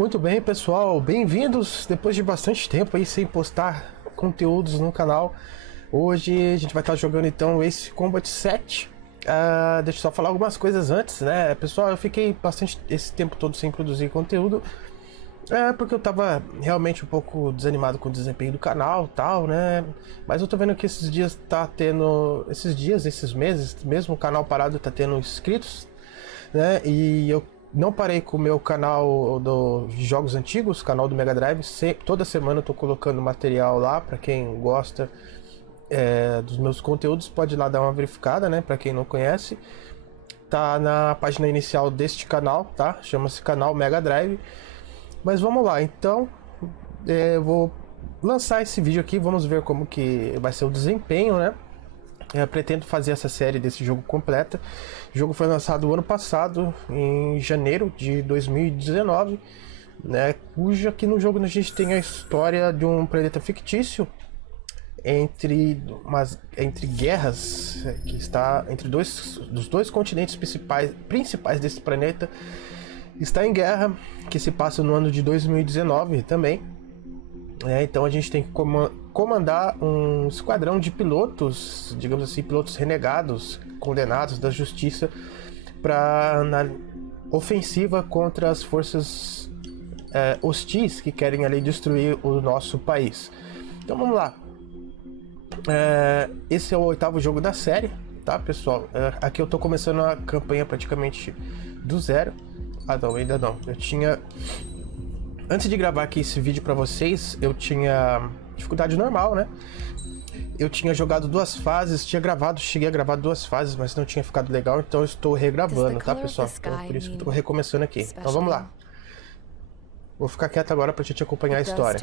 Muito bem, pessoal, bem-vindos depois de bastante tempo aí sem postar conteúdos no canal. Hoje a gente vai estar jogando então esse Combat 7. Deixa eu só falar algumas coisas antes, né? Pessoal, eu fiquei bastante esse tempo todo sem produzir conteúdo, porque eu tava realmente um pouco desanimado com o desempenho do canal e tal, né? Mas eu tô vendo que esses dias tá tendo, esses meses, mesmo o canal parado tá tendo inscritos, né? E eu não parei com o meu canal dos jogos antigos, canal do Mega Drive. Toda semana eu tô colocando material lá, para quem gosta dos meus conteúdos, pode ir lá dar uma verificada, né? Para quem não conhece, tá na página inicial deste canal, tá? Chama-se canal Mega Drive. Mas vamos lá, então eu vou lançar esse vídeo aqui, vamos ver como que vai ser o desempenho, né? Eu pretendo fazer essa série desse jogo completa. O jogo foi lançado ano passado, em janeiro de 2019, né? Cujo aqui no jogo a gente tem a história de um planeta fictício entre guerras que está entre dos dois continentes principais desse planeta. Está em guerra, que se passa no ano de 2019 também. Então a gente tem que comandar um esquadrão de pilotos, digamos assim, pilotos renegados, condenados da justiça, na ofensiva contra as forças hostis que querem ali destruir o nosso país. Então vamos lá. Esse é o 8º jogo da série, tá, pessoal? Aqui eu tô começando a campanha praticamente do zero. Não, ainda não. Antes de gravar aqui esse vídeo pra vocês, eu tinha dificuldade normal, né? Eu tinha jogado 2 fases, cheguei a gravar 2 fases, mas não tinha ficado legal, então eu estou regravando, tá, pessoal? Então, por isso que eu tô recomeçando aqui. Então vamos lá. Vou ficar quieto agora pra gente acompanhar a história.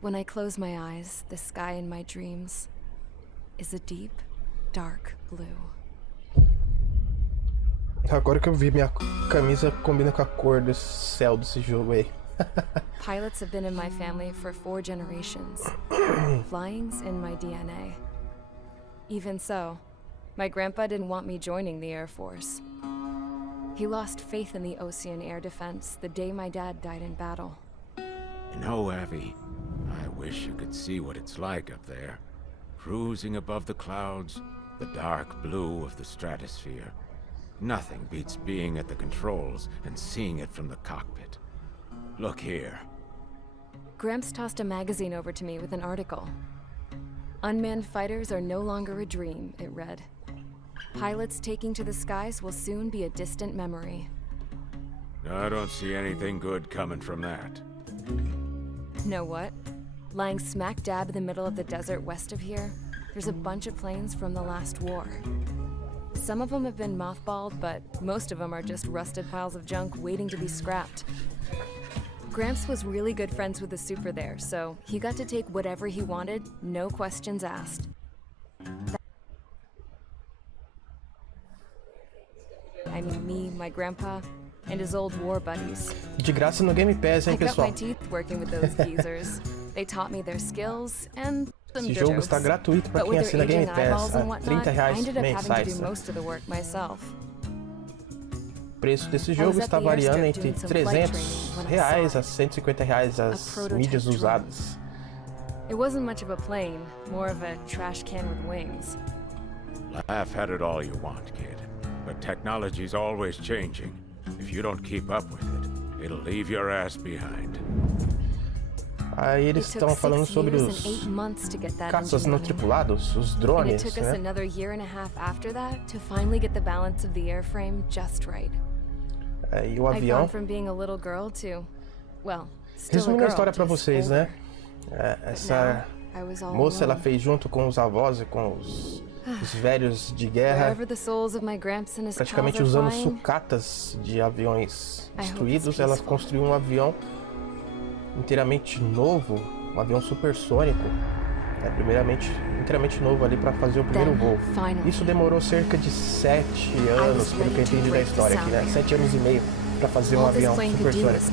When I close my eyes, the sky in my dreams is a deep, dark blue. Agora que eu vi, minha camisa combina com a cor do céu desse jogo aí. Pilots have been in my family for 4 generations. Flying's in my DNA. Even so, my grandpa didn't want me joining the Air Force. He lost faith in the ocean air defense the day my dad died in battle. You know, Abby, I wish you could see what it's like up there. Cruising above the clouds, the dark blue of the stratosphere. Nothing beats being at the controls and seeing it from the cockpit. Look here. Gramps tossed a magazine over to me with an article. Unmanned fighters are no longer a dream, it read. Pilots taking to the skies will soon be a distant memory. I don't see anything good coming from that. Know what? Lying smack dab in the middle of the desert west of here, there's a bunch of planes from the last war. Some of them have been mothballed, but most of them are just rusted piles of junk waiting to be scrapped. Gramps was really good friends with the super there, so he got to take whatever he wanted, no questions asked. I mean me, my grandpa, and his old war buddies. De graça no Game Pass, hein, I cut pessoal? my teeth working with those geezers. They taught me their skills and Esse jogo está gratuito para quem assina Game Pass, a R$30 mensais. O preço desse jogo está variando entre R$300 a R$150 as mídias usadas. It wasn't much of a plane, more of a trash can with wings. Laugh at it all you want, kid. But technology's always changing. If you don't keep up with it, it'll leave your ass behind. Aí eles estão falando sobre os caças não tripulados, os drones, né? E o avião. Resumindo a história para vocês, né? Essa moça, ela fez junto com os avós e com os velhos de guerra, praticamente usando sucatas de aviões destruídos, ela construiu um avião inteiramente novo, um avião supersônico, inteiramente novo ali para fazer o primeiro voo. Isso demorou cerca de 7 anos, pelo que eu entendi da história aqui, né? 7 anos e meio para fazer um avião supersônico.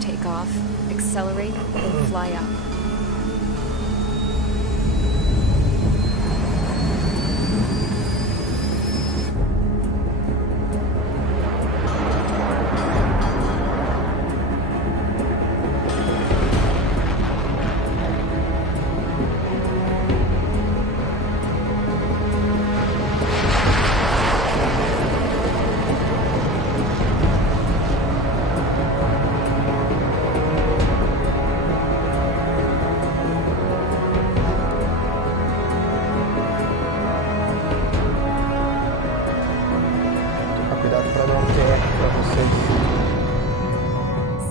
pra não ter eco pra vocês.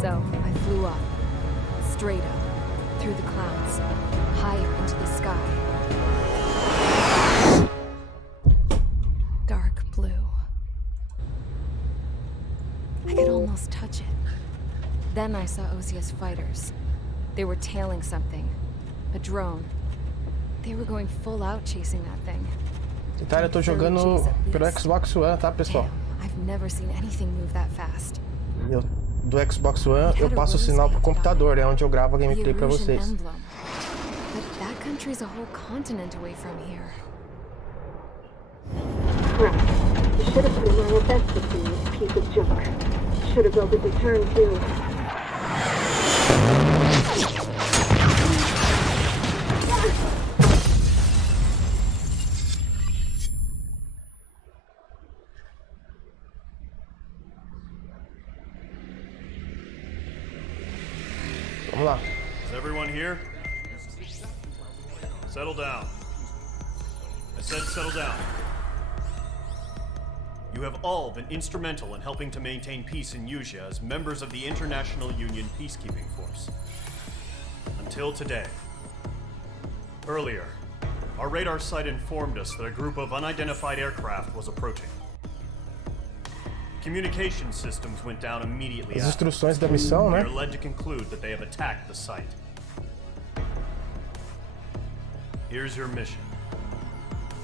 So, I flew up. Straight up. Through the clouds. Higher into the sky. Dark blue. I could almost touch it. Then I saw Osia's fighters. They were tailing something. A drone. They were going full out chasing that thing. Detalhe, eu tô jogando pelo Xbox One, tá, pessoal? Damn, I've never seen anything move that fast. Eu, do Xbox One, eu passo o sinal pro computador, é onde eu gravo a gameplay pra vocês. But that country's a whole continent away from here. Crap. You should have put in my event with me, you piece of junk. Should have built a return too. Vamos lá. Is everyone here? Settle down. I said settle down. You have all been instrumental in helping to maintain peace in Yuzia as members of the International Union Peacekeeping Force. Until today. Earlier, our radar site informed us that a group of unidentified aircraft was approaching. Communication systems went down immediately As after. instruções da missão, We né? are led to conclude that they have attacked the site. Here's your mission.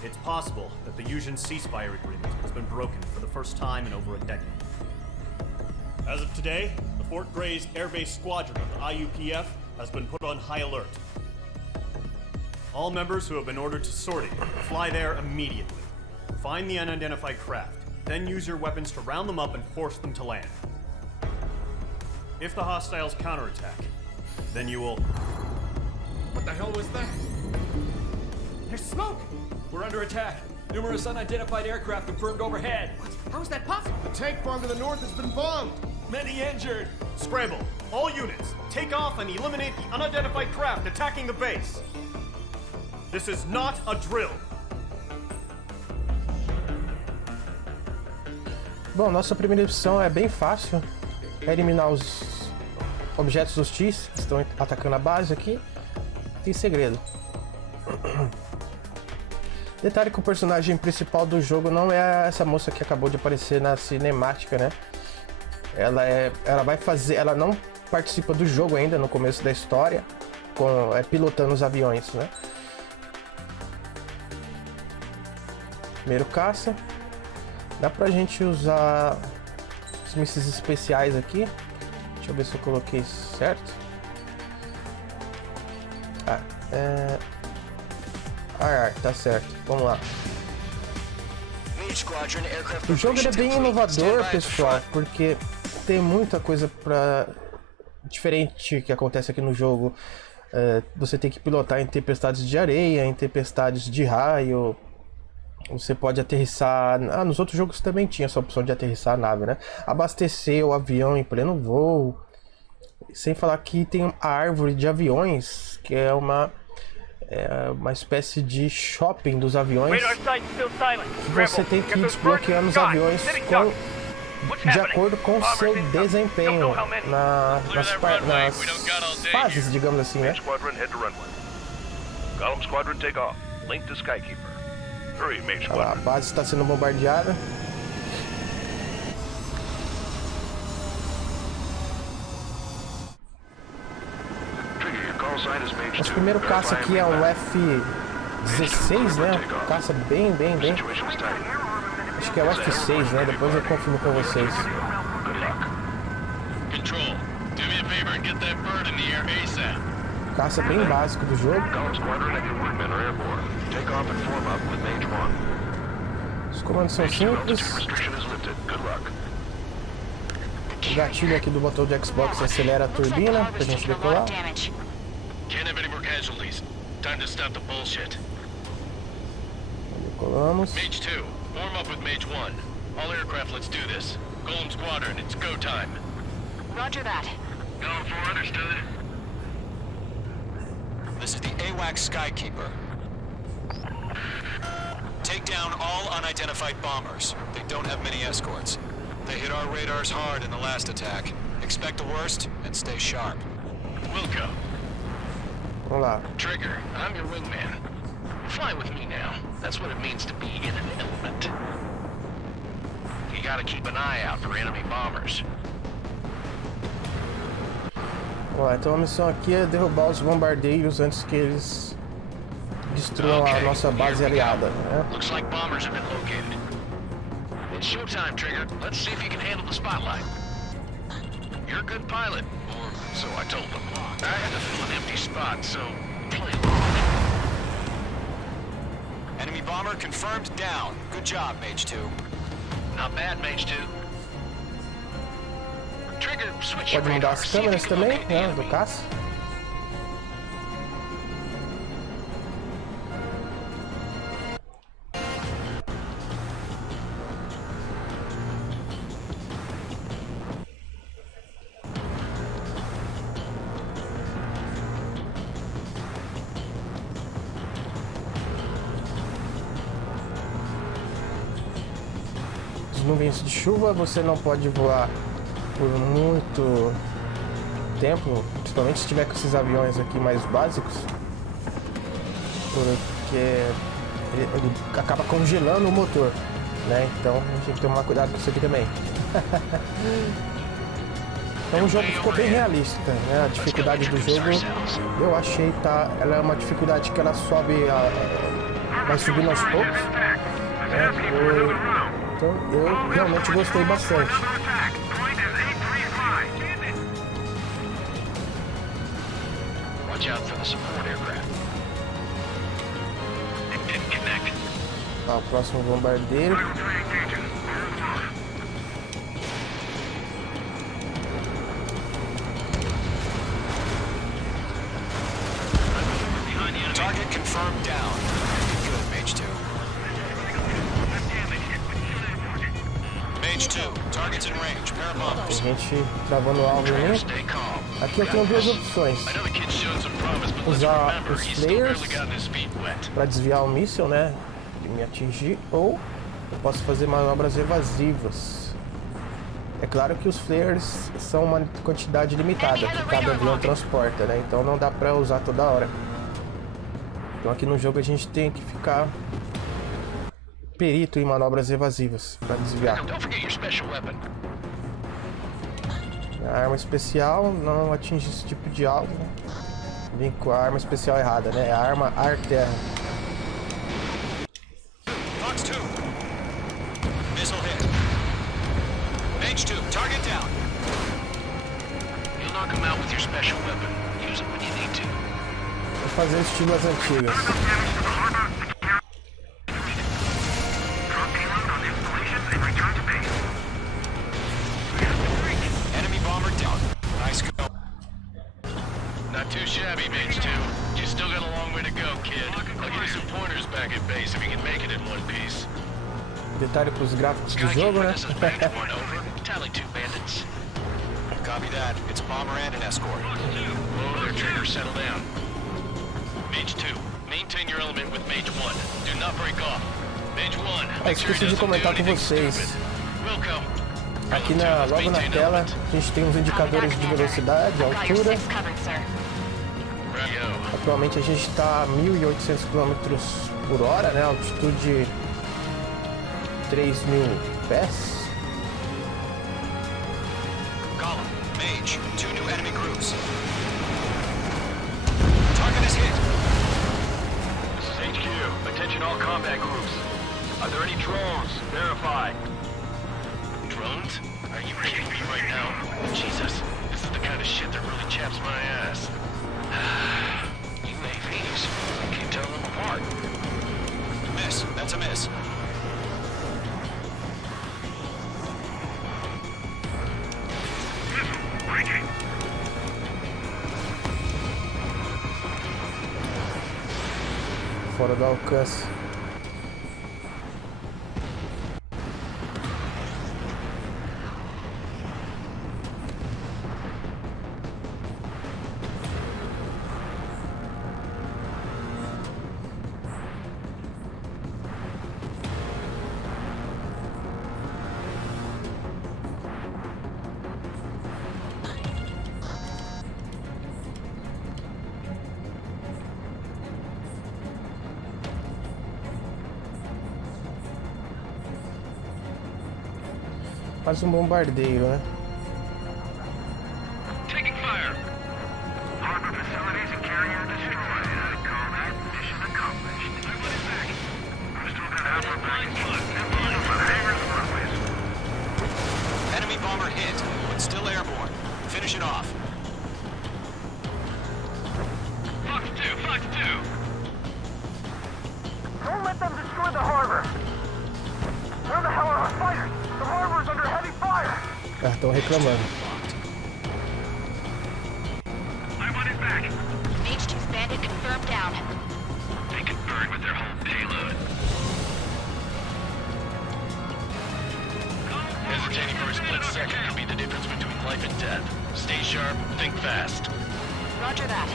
It's possible that the Yuuzhan ceasefire agreement has been broken for the first time in over a decade. As of today, the Fort Gray's Air Base Squadron of the IUPF has been put on high alert. All members who have been ordered to sortie, fly there immediately. Find the unidentified craft, then use your weapons to round them up and force them to land. If the hostiles counterattack, then you will... What the hell was that? There's smoke! We're under attack. Numerous unidentified aircraft confirmed overhead. What? How is that possible? The tank farm to the north has been bombed! Many injured. Scramble! All units, take off and eliminate the unidentified craft attacking the base! This is not a drill! Bom, nossa primeira missão é bem fácil. É eliminar os objetos hostis que estão atacando a base aqui. Tem segredo. Detalhe que o personagem principal do jogo não é essa moça que acabou de aparecer na cinemática, né? Ela não participa do jogo ainda no começo da história, pilotando os aviões, né? Primeiro caça. Dá pra gente usar os mísseis especiais aqui. Deixa eu ver se eu coloquei certo. Tá certo. Vamos lá. O jogo ele é bem inovador, pessoal, porque tem muita coisa diferente que acontece aqui no jogo. Você tem que pilotar em tempestades de areia, em tempestades de raio. Você pode aterrissar... nos outros jogos também tinha essa opção de aterrissar a nave, né? Abastecer o avião em pleno voo. Sem falar que tem a árvore de aviões, que é uma espécie de shopping dos aviões. Você tem que ir desbloqueando os aviões de acordo com o seu desempenho nas fases, digamos assim, né? Olha lá, a base está sendo bombardeada. Nosso primeiro caça aqui é um F-16, né? Um caça bem. Acho que é o F-6, né? Depois eu confirmo com vocês. Caça bem básico do jogo. Os comandos são simples. O gatilho aqui do botão de Xbox acelera a turbina pra gente decolar. Decolamos. Mage 2, form up with Mage 1. All aircraft, let's do this. Golem Squadron, it's go time. Roger that. Going for understood. This is the AWAC Skykeeper. Take down all unidentified bombers. They don't have many escorts. They hit our radars hard in the last attack. Expect the worst and stay sharp. Wilco. Vamos lá. Trigger, I'm your wingman. Fly with me now. That's what it means to be in an element. You gotta keep an eye out for enemy bombers. Ó, então a missão aqui é derrubar os bombardeiros antes que eles destruam a nossa base aliada, né? Looks like bombers have been located. It's showtime, Trigger. Let's see if you can handle the spotlight. You're a good pilot, or so I told them. I had to fill an empty spot, so play along. Enemy bomber confirmed down. Good job, Mage 2. Not bad, Mage 2. Trigger, switch your Pode mudar radar. as See if câmeras you can também, locate the né, enemy. do caça. Nuvens de chuva, você não pode voar por muito tempo, principalmente se tiver com esses aviões aqui mais básicos, porque ele acaba congelando o motor, né? Então a gente tem que tomar cuidado com isso aqui também. Então o jogo ficou bem realista, né? A dificuldade do jogo, eu achei, tá, ela é uma dificuldade que ela sobe, vai subindo aos poucos, né? Então eu realmente gostei bastante. Watch out for the support aircraft. It didn't connect. Tá, o próximo bombardeiro. Target confirmed down. Good, Mage 2. Mage 2, targets in range. Pair of A bombers. gente travando o alvo ali. Stay calm. Aqui eu tenho duas opções. I know the kid showed some promise, but let's Usar remember os he's still flares barely gotten his feet wet. para desviar o míssil, né? De me atingir, ou eu posso fazer manobras evasivas. É claro que os flares são uma quantidade limitada que cada avião transporta, né? Então não dá pra usar toda hora. Então aqui no jogo a gente tem que ficar perito em manobras evasivas para desviar. Don't forget your special weapon. A arma especial não atinge esse tipo de alvo. Vem com a arma especial errada, né? A arma ar-terra. Fox 2. Missile hit. Mage 2, target down. You'll knock him out with your special weapon. Use it when you need to. Vou fazer estilo as antigas. Enemy bomber down. Nice go. Not too shabby, Mage 2. You still got a long way to go, kid. I'll give you some pointers back at base if you can make it in one piece. Detalhe para os gráficos do jogo, né? This is Mage 1, over. Tally 2 bandits. Copy that. It's a bomber and an escort. Whoa there, Trigger. Settle down. Mage 2, maintain your element with Mage 1. Do not break off. Mage 1, make sure he Esqueci de doesn't do comentar com anything vocês. stupid. Wilco. Aqui logo na tela a gente tem os indicadores de velocidade, altura. Atualmente a gente está a 1.800 km por hora, né? Altitude 3.000 pés. Column, Mage, 2 new enemy groups. Target is hit. This is HQ. Attention all combat groups. Are there any drones? Verify. Drones? Are you kidding me right now? Jesus, this is the kind of shit that really chaps my ass. UAVs? I can't tell them apart. Miss. That's a miss. Fora do alcance. Quase um bombardeio, né? Taking fire. Harbor facilities and carrier destroyed. Combat mission accomplished. Everybody back. We're still gonna have our back. Enemy bomber hit, but still airborne. Finish it off. Fox 2, Fox 2. Don't let them destroy the harbor. Where the hell are our fighters? The harbor's under heavy fire. Ah, estão reclamando. I want it back. H2's bandit confirmed down. They can burn with their whole payload. Hesitating for a split second could be the difference between life and death. Stay sharp, think fast. Roger that.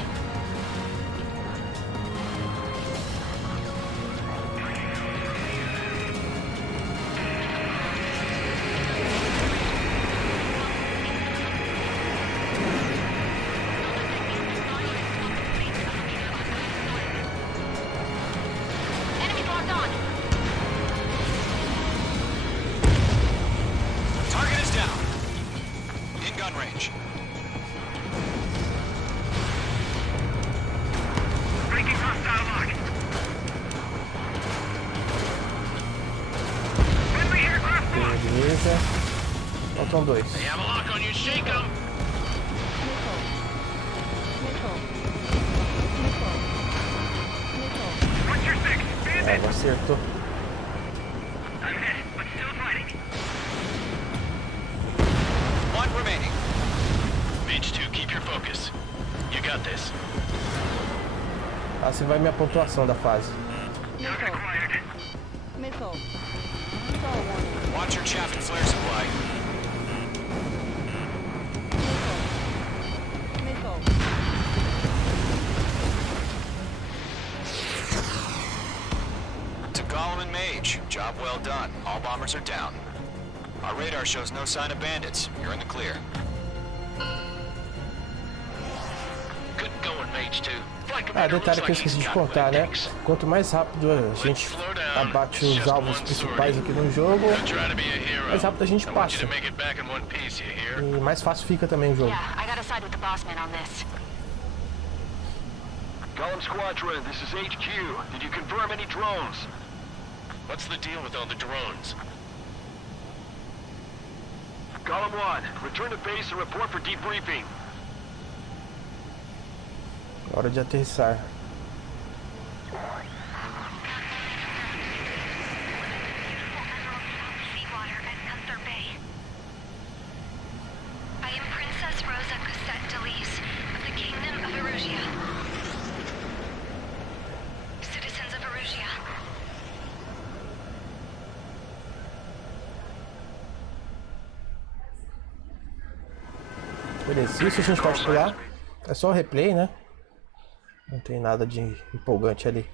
Enemy locked on. Target is down. In gun range. Breaking hostile lock. Enemy aircraft locked. Beleza. Faltam dois. They have a lock on you, shake them. What's your six? Bandit. Acertou. I'm hit, but still fighting. One remaining. H2, keep your focus. You got this. Assim vai minha pontuação da fase. Target acquired. Watch your chaff and flare supply. To Golem and Mage, job well done. All bombers are down. Our radar shows no sign of bandits. You're in the clear. Good going, Mage 2. Flight Ah, commander detalhe looks que eu like esqueci he's de got contar, né? wings. Quanto mais rápido a gente abate os alvos principais aqui no jogo, Try to be a hero. mais rápido a gente I want you passa. to make it back in one piece, you hear? E mais fácil fica também o jogo. Yeah, I gotta side with the boss man on this. Golem Squadron, this is HQ. Did you confirm any drones? What's the deal with all the drones? Golem 1, return to base and report for debriefing. Hora de aterrissar. Seawater at Gunther Bay. I am Princess Rosa Cassette Delise of the Kingdom of Erusia. Citizens of Erusia. Beleza, isso a gente pode pular. É só o replay, né? Não tem nada de empolgante ali.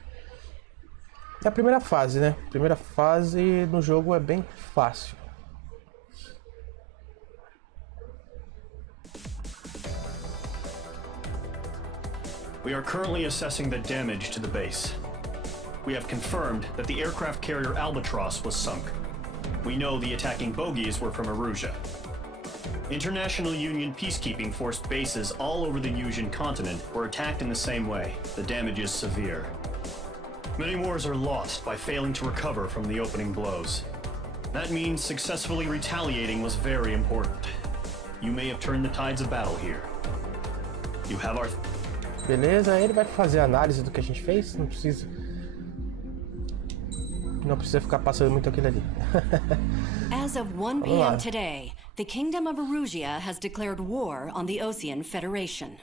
É a primeira fase, né? A primeira fase no jogo é bem fácil. We are currently assessing the damage to the base. We have confirmed that the aircraft carrier Albatross was sunk. We know the attacking bogies were from Erusia. International Union peacekeeping force bases all over the Yusian continent were attacked in the same way. The damage is severe. Many wars are lost by failing to recover from the opening blows. That means successfully retaliating was very important. You may have turned the tides of battle here. You have our... Beleza, ele vai fazer a análise do que a gente fez. Não precisa ficar passando muito aquilo ali. As of 1 p.m. today, the Kingdom of Erusia has declared war on the Osean Federation.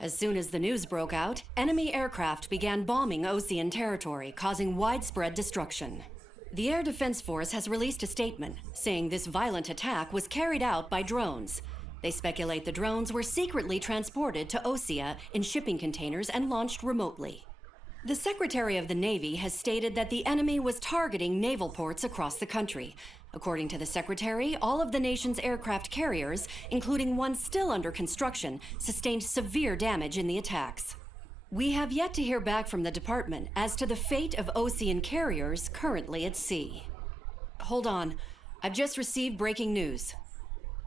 As soon as the news broke out, enemy aircraft began bombing Osean territory, causing widespread destruction. The Air Defense Force has released a statement saying this violent attack was carried out by drones. They speculate the drones were secretly transported to Osea in shipping containers and launched remotely. The Secretary of the Navy has stated that the enemy was targeting naval ports across the country. According to the Secretary, all of the nation's aircraft carriers, including one still under construction, sustained severe damage in the attacks. We have yet to hear back from the department as to the fate of Osean carriers currently at sea. Hold on. I've just received breaking news.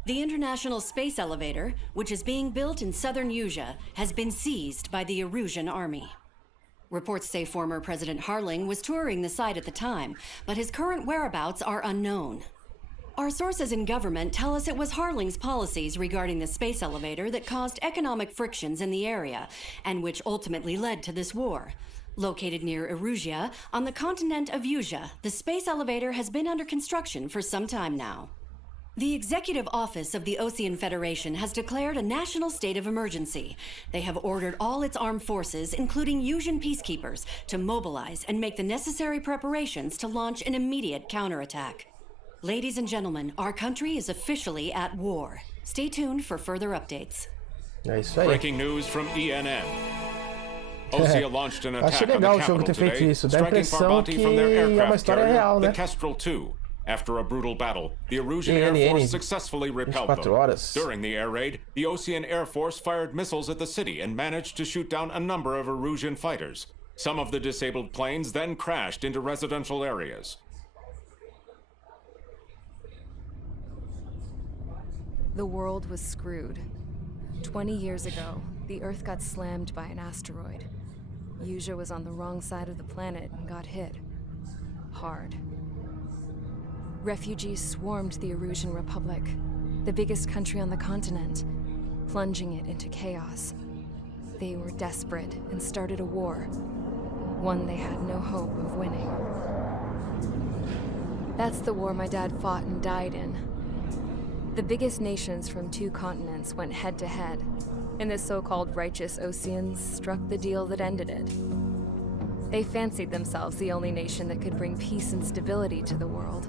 The International Space Elevator, which is being built in southern Usea, has been seized by the Erusian army. Reports say former President Harling was touring the site at the time, but his current whereabouts are unknown. Our sources in government tell us it was Harling's policies regarding the space elevator that caused economic frictions in the area, and which ultimately led to this war. Located near Erusea, on the continent of Usea, the space elevator has been under construction for some time now. The Executive Office of the Ocean Federation has declared a national state of emergency. They have ordered all its armed forces, including Usian peacekeepers, to mobilize and make the necessary preparations to launch an immediate counterattack. Ladies and gentlemen, our country is officially at war. Stay tuned for further updates. É isso aí. Breaking news from ENN. Osea launched an attack Achei on the legal o jogo capital ter feito today, isso. Dá a striking impressão Farbati que from their é uma aircraft história carrier, real, the né? Kestrel II. After a brutal battle, the Erusian Air ENN, Force successfully repelled 24 them. horas. During the air raid, the Ocean Air Force fired missiles at the city and managed to shoot down a number of Erusian fighters. Some of the disabled planes then crashed into residential areas. The world was screwed. 20 years ago, the Earth got slammed by an asteroid. Usea was on the wrong side of the planet and got hit. Hard. Refugees swarmed the Erusian Republic, the biggest country on the continent, plunging it into chaos. They were desperate and started a war, one they had no hope of winning. That's the war my dad fought and died in. The biggest nations from 2 continents went head-to-head, and the so-called righteous Oceans struck the deal that ended it. They fancied themselves the only nation that could bring peace and stability to the world.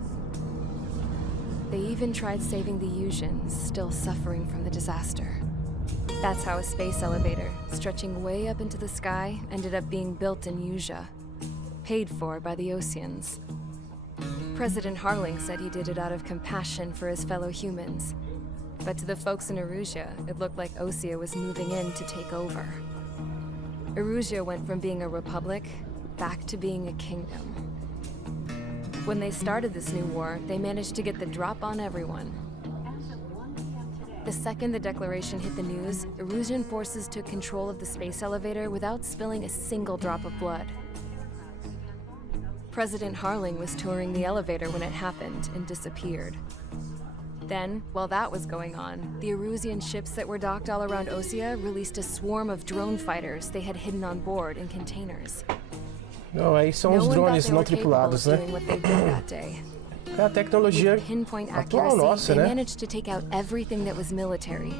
They even tried saving the Usians, still suffering from the disaster. That's how a space elevator, stretching way up into the sky, ended up being built in Usea, paid for by the Oceans. President Harling said he did it out of compassion for his fellow humans. But to the folks in Erusea, it looked like Osea was moving in to take over. Erusea went from being a republic back to being a kingdom. When they started this new war, they managed to get the drop on everyone. The second the declaration hit the news, Erusian forces took control of the space elevator without spilling a single drop of blood. President Harling was touring the elevator when it happened and disappeared. Then, while that was going on, the Erusian ships that were docked all around Osea released a swarm of drone fighters they had hidden on board in containers. Não, aí são os drones não tripulados, né? É a tecnologia atual nossa, they né? managed to take out everything that was military,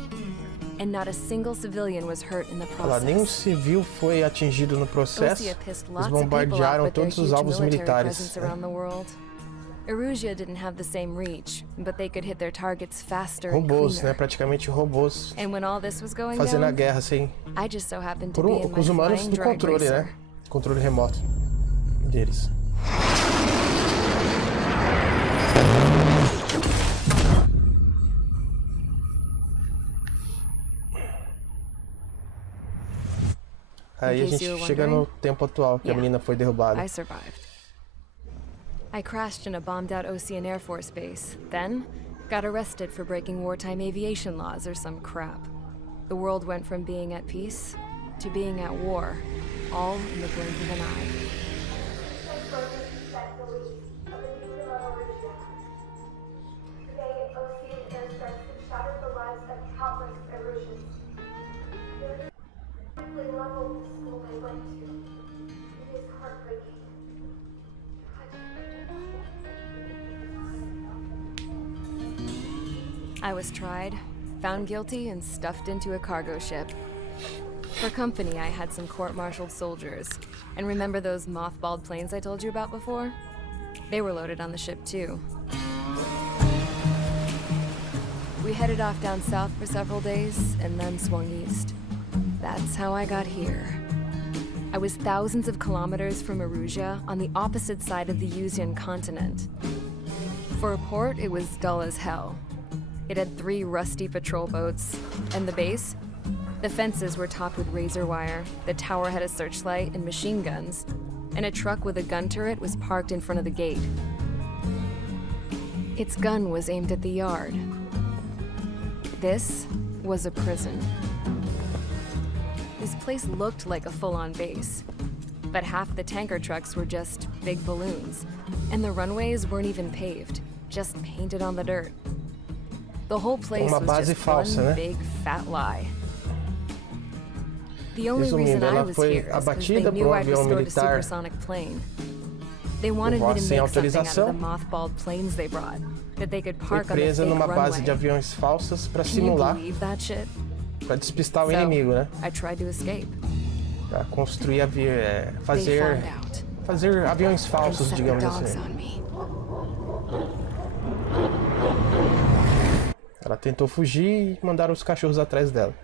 and not a single civilian was hurt in the process. Nenhum civil foi atingido no processo. Eles bombardearam todos os alvos militares. Erusea didn't have the same reach, but they could hit their targets faster Robôs, and né? cleaner. Praticamente robôs And when all this was going fazendo a down, guerra sem I just so happened to be in my os humanos flying do drag controle, racer. né? Controle remoto deles. Aí a gente chega no tempo atual, que a menina foi derrubada. I survived. I crashed in a bombed-out Ocean Air Force base, then got arrested for breaking wartime aviation laws or some crap. The world went from being at peace to being at war, all in the blink of an eye. I was tried, found guilty, and stuffed into a cargo ship. For company, I had some court-martialed soldiers. And remember those mothballed planes I told you about before? They were loaded on the ship, too. We headed off down south for several days, and then swung east. That's how I got here. I was thousands of kilometers from Erusea, on the opposite side of the Usian continent. For a port, it was dull as hell. It had 3 rusty patrol boats. And the base? The fences were topped with razor wire, the tower had a searchlight and machine guns, and a truck with a gun turret was parked in front of the gate. Its gun was aimed at the yard. This was a prison. This place looked like a full-on base, but half the tanker trucks were just big balloons, and the runways weren't even paved, just painted on the dirt. The whole place was just one big fat lie. The only reason I was here is because they knew I'd restored a supersonic plane. They wanted me to make something out of the mothballed planes they brought, that they could park on the fake numa base de runway. aviões falsas para Can you simular, believe that shit? para despistar o inimigo, né? I tried to escape. Para construir fazer aviões falsos, digamos assim. Ela tentou fugir e mandaram os cachorros atrás dela.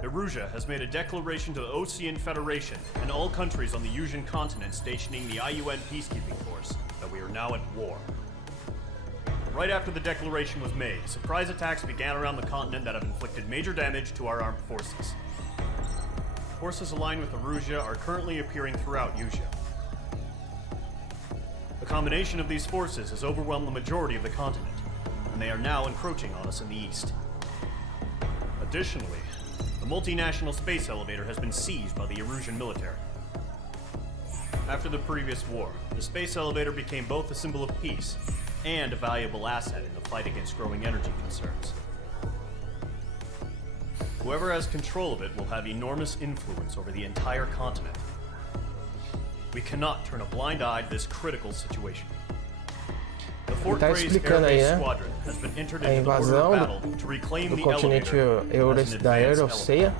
Erusia has made a declaration to the Ocean Federation and all countries on the Eurasian continent stationing the IUN peacekeeping force that we are now at war. Right after the declaration was made, surprise attacks began around the continent that have inflicted major damage to our armed forces. Forces aligned with Erusia are currently appearing throughout Eurasia. The combination of these forces has overwhelmed the majority of the continent, and they are now encroaching on us in the east. Additionally, the multinational space elevator has been seized by the Erusian military. After the previous war, the space elevator became both a symbol of peace and a valuable asset in the fight against growing energy concerns. Whoever has control of it will have enormous influence over the entire continent. We cannot turn a blind eye to this critical situation. The Fort Gray's Air Base Squadron has been entered into the order of battle to reclaim the elevator as an advanced element.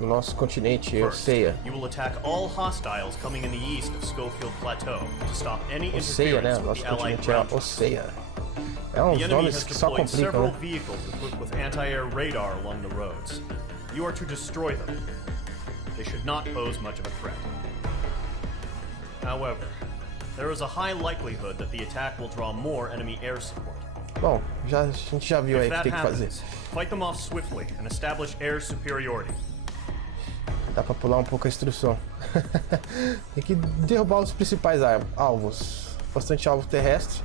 No nosso continente First, you will attack all hostiles coming in the east of Schofield Plateau to stop any interference with the Allied ground troops. The enemy has deployed several vehicles equipped with anti-air radar along the roads. You are to destroy them. They should not pose much of a threat. However, there is a high likelihood that the attack will draw more enemy air support. Bom, a gente já viu aí o que tem que fazer. Fight them off swiftly and establish air superiority. Dá pra pular um pouco a instrução. Tem que derrubar os principais alvos. Bastante alvo terrestre.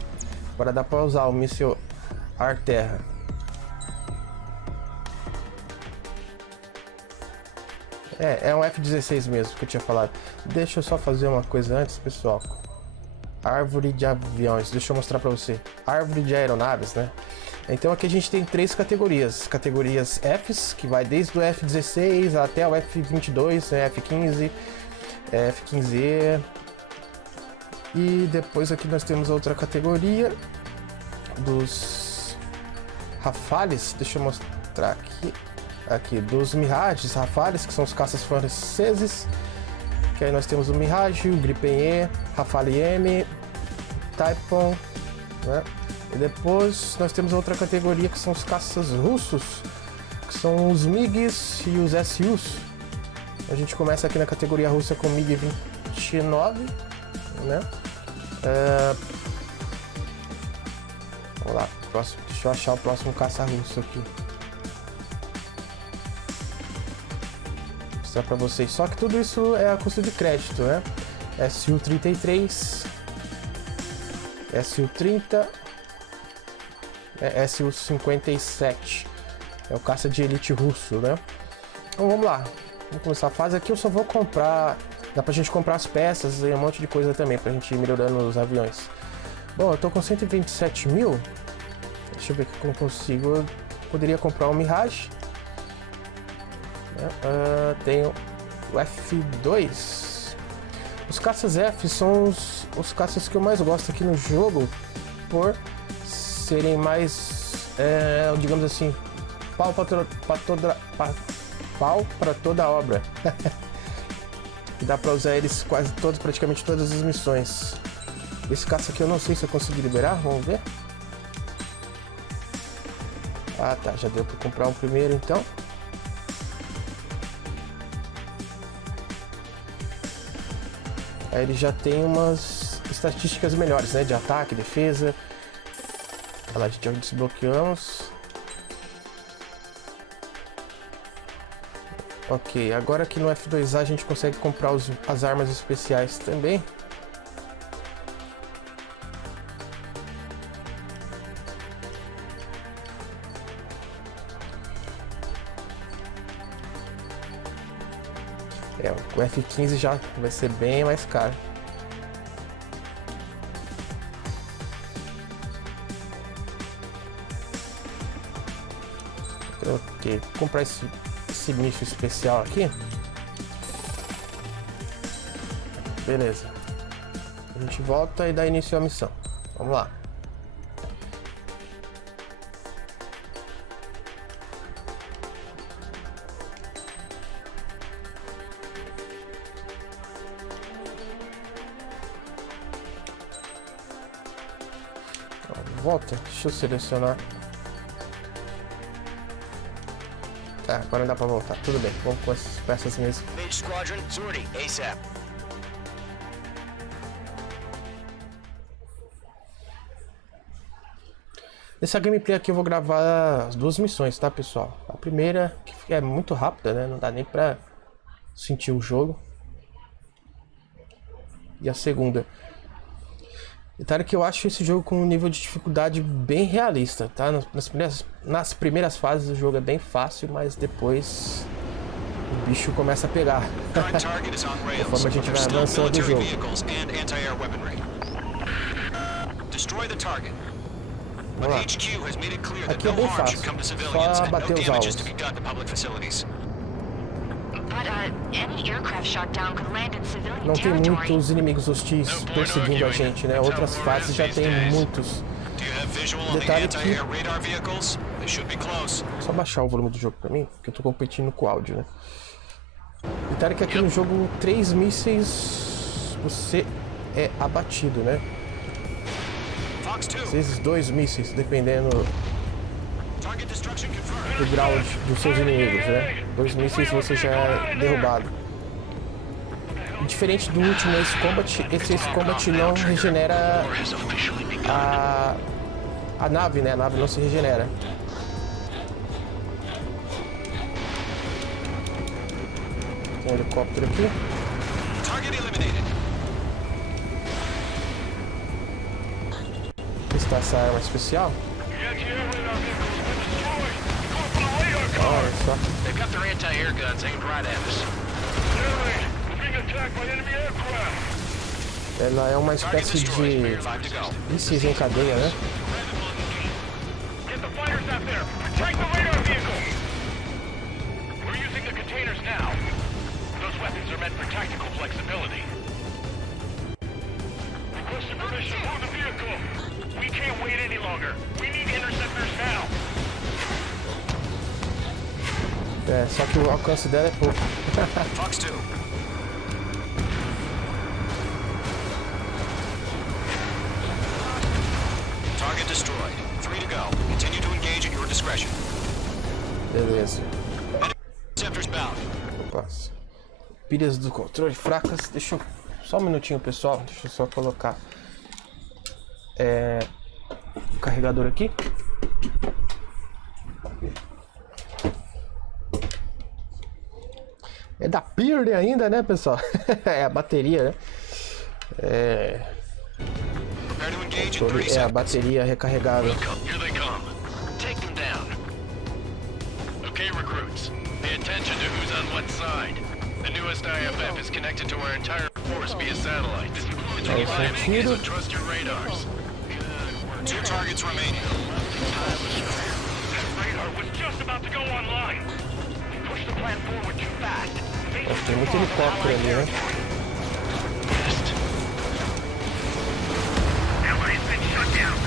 Agora dá pra usar o míssil ar-terra. É um F-16 mesmo que eu tinha falado. Deixa eu só fazer uma coisa antes, pessoal. Árvore de aviões. Deixa eu mostrar pra você. Árvore de aeronaves, né? Então aqui a gente tem três categorias. Categorias Fs, que vai desde o F-16 até o F-22, né? F-15, F-15E. E depois aqui nós temos a outra categoria dos Rafales. Deixa eu mostrar aqui. Aqui, dos Mirages, Rafales, que são os caças franceses. Que aí nós temos o Mirage, o Gripen E, Rafale M, Typhoon, né? E depois nós temos outra categoria que são os caças russos, que são os MiGs e os SUs. A gente começa aqui na categoria russa com o MiG-29, né? Vamos lá, deixa eu achar o próximo caça russo aqui. Vou mostrar pra vocês, só que tudo isso é a custo de crédito, né? Su-33, Su-30, Su-57, é o caça de elite russo, né? Então vamos lá, vamos começar a fase aqui. Eu só vou comprar, dá pra gente comprar as peças e um monte de coisa também pra gente ir melhorando os aviões. Bom, eu tô com 127 mil, deixa eu ver o que eu consigo. Eu poderia comprar um Mirage, né? Tenho o F2. Os caças F são os caças que eu mais gosto aqui no jogo, por serem mais, digamos assim, pau para toda a obra. Dá para usar eles quase todos, praticamente todas as missões. Esse caça aqui eu não sei se eu consegui liberar, vamos ver. Ah tá, já deu para comprar um primeiro então. Aí ele já tem umas estatísticas melhores, né? De ataque, defesa. Olha lá, a gente já desbloqueamos. Ok, agora aqui no F2A a gente consegue comprar as armas especiais também. O F15 já vai ser bem mais caro. Ok, vou comprar esse míssil especial aqui. Beleza. A gente volta e dá início à missão. Vamos lá. Volta, deixa eu selecionar. Tá, agora não dá pra voltar. Tudo bem, vamos com essas peças mesmo. Nessa gameplay aqui eu vou gravar as duas missões, tá, pessoal? A primeira, que é muito rápida, né? Não dá nem pra sentir o jogo. E a segunda. Detalhe que eu acho esse jogo com um nível de dificuldade bem realista, tá? Nas primeiras fases o jogo é bem fácil, mas depois o bicho começa a pegar. Conforme a gente vai avançando o jogo. Vamos lá. Aqui é bem fácil, só bater os alvos. Não tem muitos inimigos hostis perseguindo a gente, né? Outras fases já tem muitos. Detalhe que... Só baixar o volume do jogo pra mim, porque eu tô competindo com o áudio, né? Detalhe que aqui no jogo 3 mísseis você é abatido, né? Às vezes 2 mísseis, dependendo do grau dos seus inimigos, né? 2 mísseis você já é derrubado. E diferente do último Ace Combat, esse Ace Combat não regenera a nave, né? A nave não se regenera. Tem um helicóptero aqui. Testar essa arma especial. Olha só. Ela é uma espécie de mísseis em cadeia, né? É, só que o alcance dela é pouco. Target destroyed. 3 to go. Continue to engage at your discretion. Beleza. Interceptors bound. Opa. Pilhas do controle fracas. Deixa eu... Só um minutinho, pessoal. Deixa eu só colocar o carregador aqui. É da pilha ainda, né, pessoal? É a bateria, né? É a bateria recarregável. Okay, recruits. Pay attention to who's on what side. The newest IFF is connected to our entire force via satellite. This includes refining, so trust your radars. 2 targets remaining. That radar was just about to go online. Push the plan forward too fast. Tem muito helicóptero ali, né? Allies been shut down.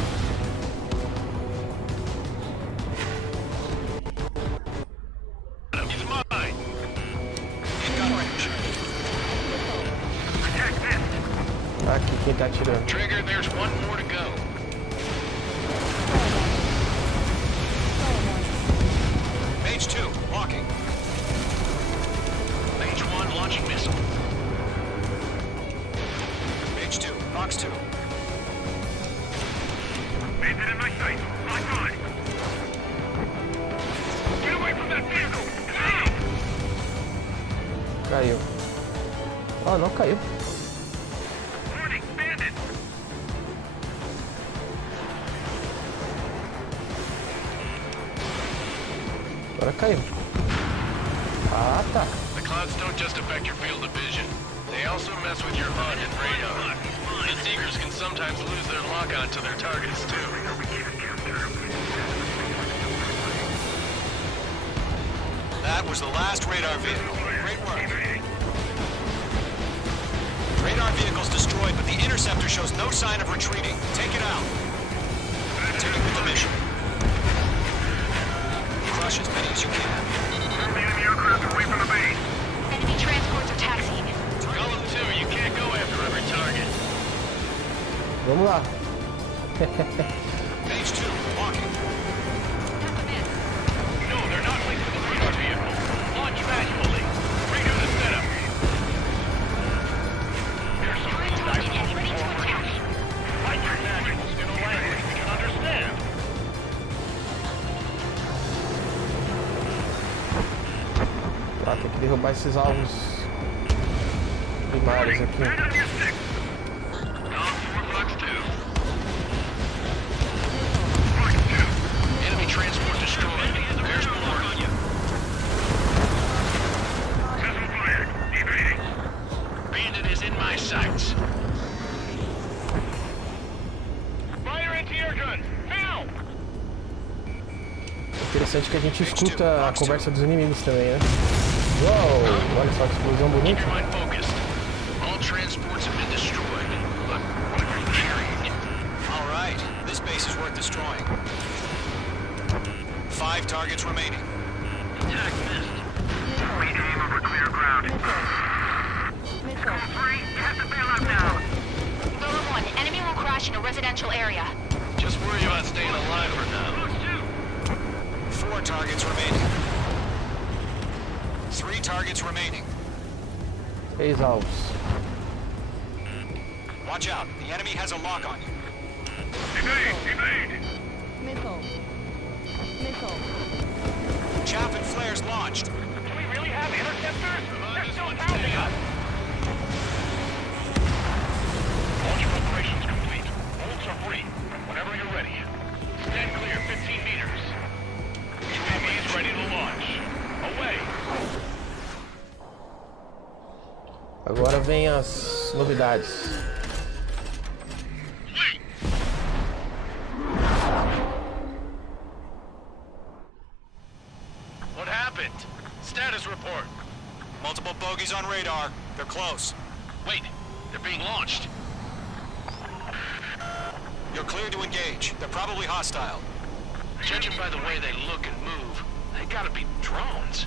He's mine. In gun range. Attack this. Aqui quem tá atirando. Trigger, there's one more to go. Mage 2, walking. Mage 1 launching missile. Mage 2, Fox 2. Made it in my sight. Caiu. Ah, não caiu. Agora caiu. Ah, tá. The clouds don't just affect your field of vision. They also mess with your HUD and radar. The Seekers can sometimes lose their lock-on to their targets, too. That was the last radar vehicle. Great work. Radar vehicle's destroyed, but the interceptor shows no sign of retreating. Take it out. Continue with the mission. Crush as many as you can. Enemy aircraft away from the base. Enemy transports are taxiing. Golem 2, you can't go after every target. Vamos lá. Page 2, walking. No, they're not linked to the radar vehicle. Launch manually. Redo the setup. There's some Target is ready to attack. Find your manuals in a language we can understand. Tá, tem que derrubar esses alvos primários aqui. Enemy transport destroyed. There's more. Bandit is in my sights. Fire anti-air gun! Now! Interessante que a gente escuta a conversa dos inimigos também, né? Uou! Olha só que explosão bonita. Keep your mind focused. All transports have been destroyed. But what are you carrying? All right, this base is worth destroying. 5 targets remaining. Attack missed. We aim over clear ground. Squad 3, you have to bail out now. Golem 1, enemy will crash in a residential area. Just worry about staying alive for now. 4 targets remaining. 3 targets remaining. 6 alvos. Watch out, the enemy has a lock on you. Evade! Chaff and flares launched. Do we really have interceptors? They're still pounding us! Launch preparations complete. Bolts are free. Whenever you're ready. Stand clear 15 meters. UAV is ready to launch. Away. Agora vem as novidades. What happened? Status report. Multiple bogeys on radar. They're close. Wait, they're being launched. You're cleared to engage. They're probably hostile. Judging by the way they look and move, they gotta be drones.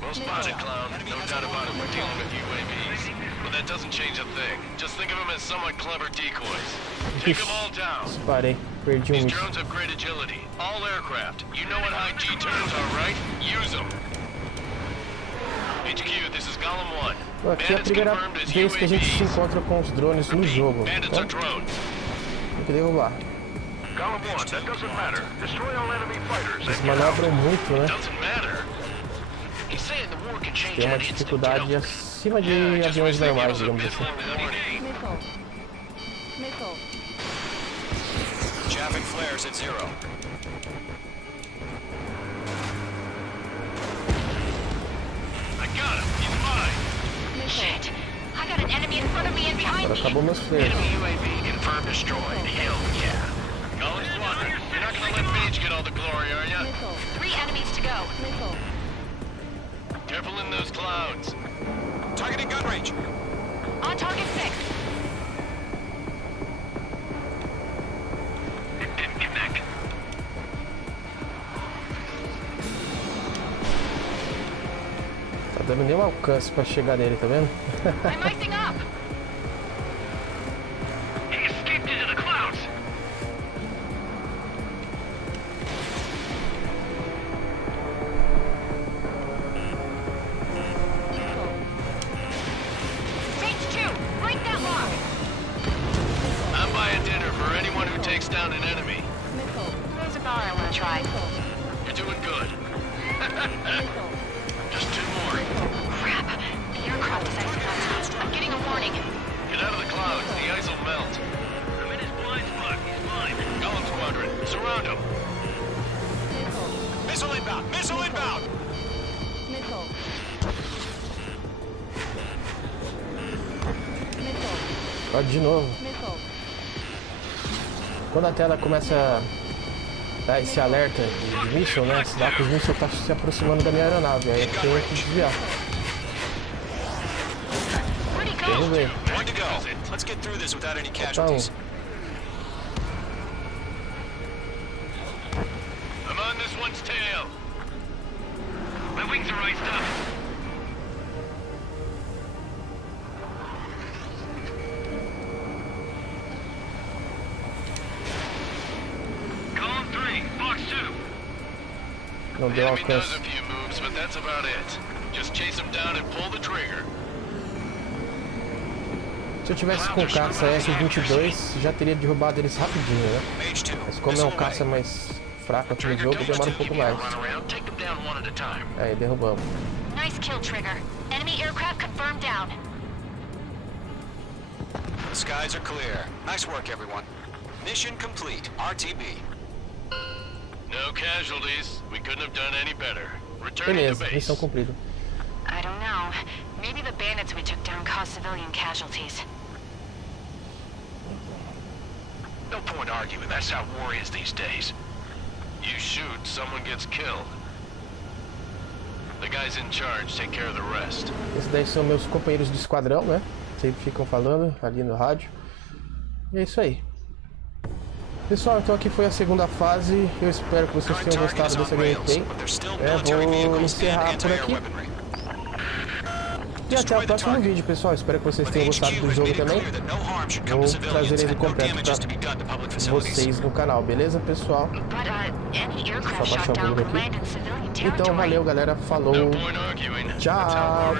Well spotted, clown. No doubt about it, we're dealing with UAVs. But that doesn't change a thing. Just think of them as somewhat clever decoys. Take them all down. Disparei. Perdi These um. drones have great agility. All aircraft. You know what high G turns are, right? Use them. HQ, this is Golem 1. Aqui é a primeira vez que a gente se encontra com os drones no jogo. Bandits are drones. Tem que derrubar. Golem 1, that doesn't matter. Destroy all enemy fighters. Eles manobram muito, né? Doesn't matter. He's saying the war can change Tem uma that instant, dificuldade you know? acima de aviões normais, digamos assim. Chaff and flares at 0. I got him. He's mine. Shit. I got an enemy in front of me and behind Agora me. acabou meus flares. Enemy UAV confirmed destroyed. Hell yeah. Golem Squadron, you're not gonna let Mage get all the glory, are ya? 3 enemies to go. Careful in those clouds. Targeting gun range. On target 6. It didn't connect. Tá dando nenhum alcance pra chegar nele, tá vendo? I'm icing up. He escaped into the clouds. Phase 2, break that lock. I'm buying dinner for anyone who takes down an enemy. There's a bar I want to try. You're doing good. Just 2 more. Crap. The Surround them. Missile inbound! Missile inbound! Missile. Ó, de novo. Missile. Quando a tela começa a dar esse alerta de míssil, né? Dá que os mísseis estão se aproximando da minha aeronave. Aí eu tenho que desviar. Derrubei. One to go. Let's get through this without any Falta casualties. I'm on this one's tail. My wings are iced up. Column 3, Fox 2. Não The deu enemy does alcance. a few moves, but that's about it. Just chase them down and pull the trigger. Se eu tivesse com caça S-22, já teria derrubado eles rapidinho, né? Mage 2. Mas como é um caça mais fraco aqui no jogo, demora um pouco mais. Run around, take them down one at a time. Aí, derrubamos. Nice kill, Trigger. Enemy aircraft confirmed down. The skies are clear. Nice work, everyone. Mission complete. RTB. No casualties. We couldn't have done any better. Returning to Beleza, base. missão cumprida. I don't know. Maybe the bandits we took down caused civilian casualties. No point arguing. That's how war is these days. You shoot, someone gets killed. The guys in charge take care of the rest. Esses daí são meus companheiros de esquadrão, né? Sempre ficam falando ali no rádio. E é isso aí. Pessoal, então aqui foi a segunda fase. Eu espero que vocês tenham gostado dessa gameplay. Vou encerrar por aqui. E até o próximo vídeo, pessoal. Espero que vocês tenham gostado do jogo também. Vou trazer ele completo para vocês no canal, beleza, pessoal? Só baixar o volume aqui. Então, valeu, galera. Falou. Tchau.